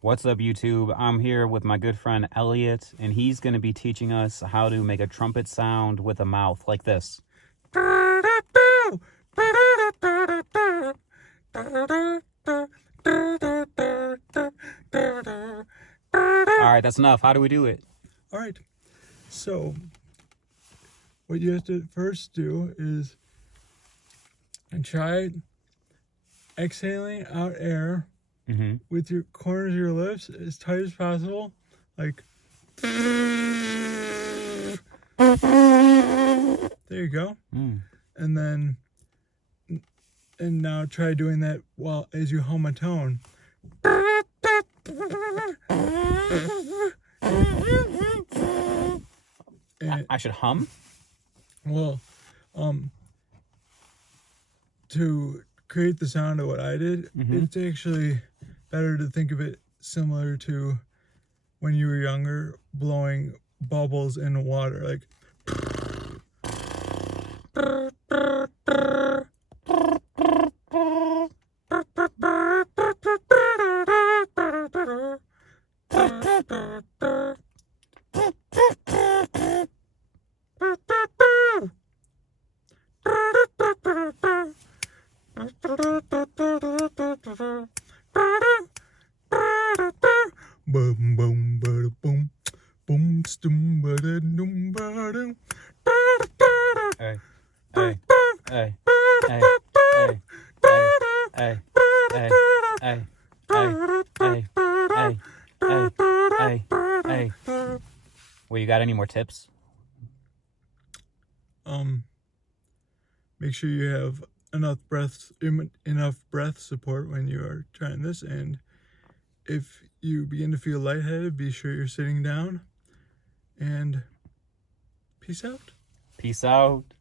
What's up, YouTube? I'm here with my good friend Elliott, and he's going to be teaching us how to make a trumpet sound with a mouth like this. All right, that's enough. How do we do it? All right, so what you have to first do is try exhaling out air with your corners of your lips as tight as possible, like there you go. And now try doing that as you hum a tone. I should hum? Well, to create the sound of what I did, it's actually better to think of it similar to when you were younger, blowing bubbles in water, like. Boom boom bada boom boom stum bada dum bada. Hey, hey, hey, hey, hey, hey, hey, hey, hey, hey, hey, hey, hey. Well, you got any more tips? Make sure you have enough breath support when you are trying this, and if you begin to feel lightheaded, be sure you're sitting down, and peace out. Peace out.